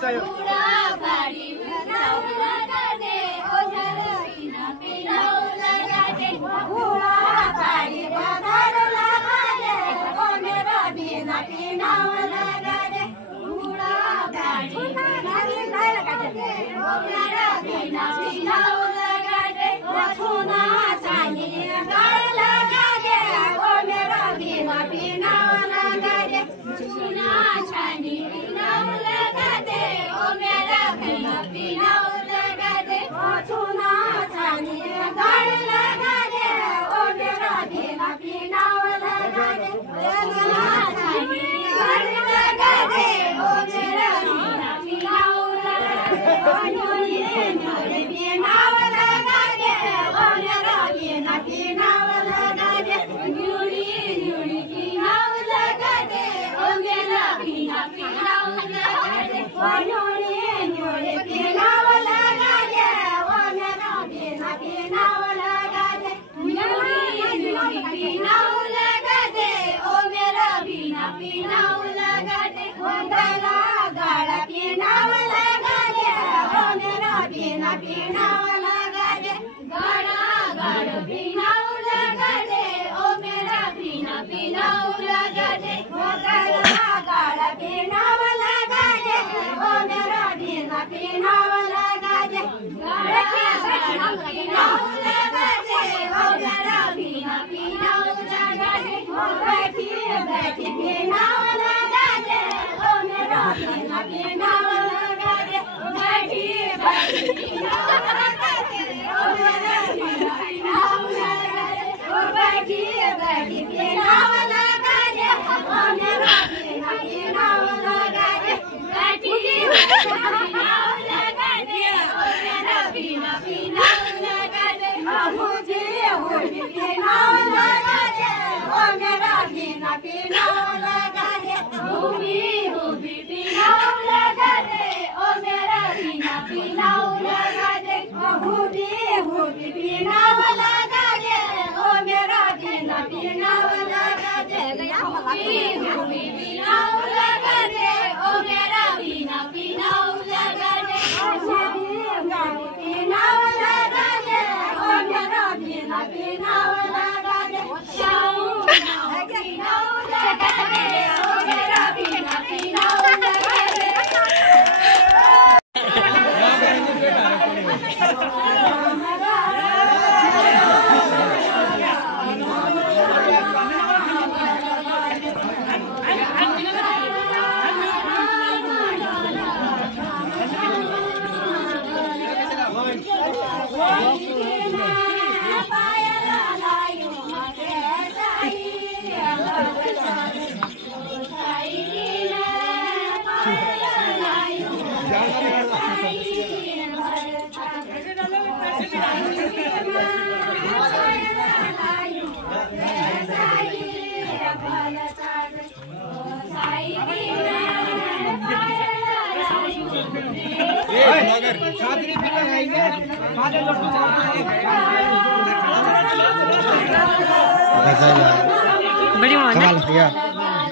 बड़ी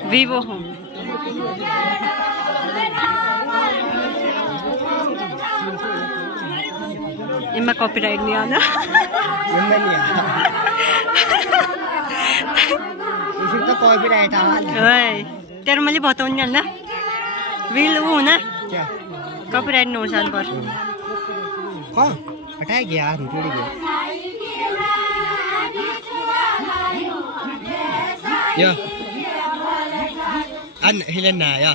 वीवो हूँ इनमें कॉपीराइट नहीं आना इसका कॉपीराइट तेरे मली बहुत होने ना वील वो ना क्या कॉपीराइट नुकसान पर कौन हटाया गया टूट गया या an hilen na ya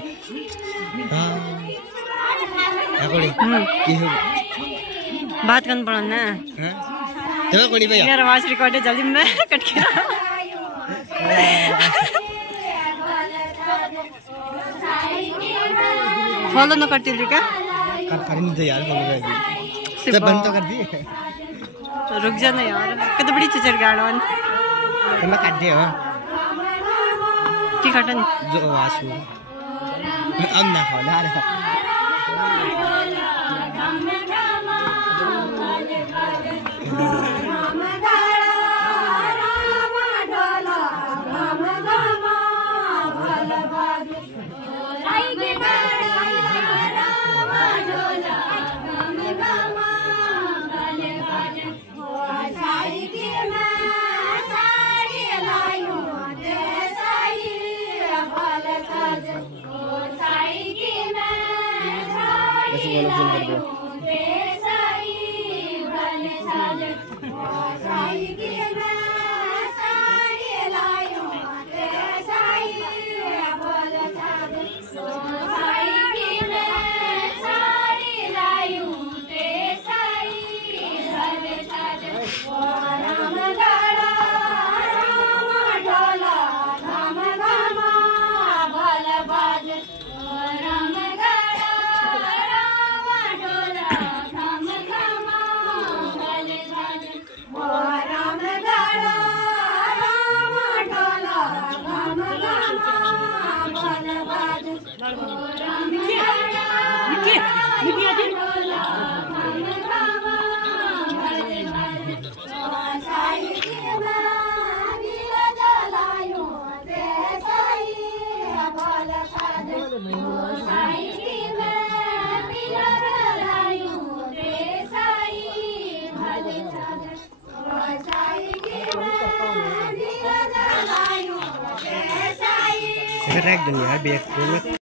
aku ni kihu बात करना पड़ा ना तेरा कोनी भैया यार आवाज रिकॉर्ड है जल्दी में कट गया फॉलो ना करती थी क्या कर नहीं तो यार फॉलो कर दी तो बंद तो कर दी रुक जाना यार कितनी बड़ी चीज़ गाड़ों तो मैं काट दिया की काटन जो आवाज़ हुआ अब ना खाओ ना Rek dunia biak dulu.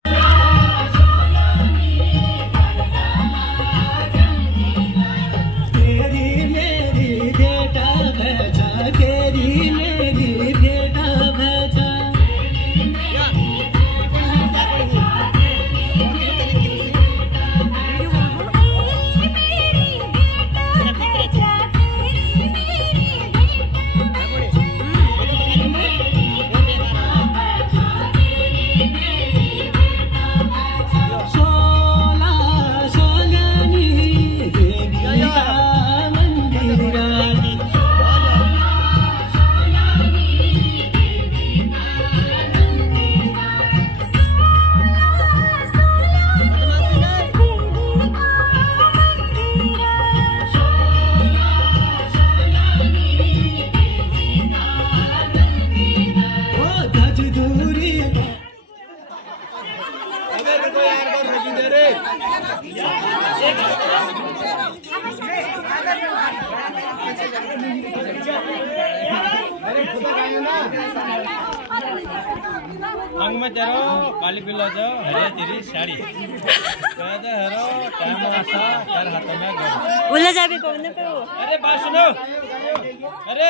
अंगमा तेरो काली पिल्ला जो हरे तेरी साड़ी कहते हरो टाइम आसा तेरे हाथ में उल्ला जाबे को न पे अरे बात सुनो अरे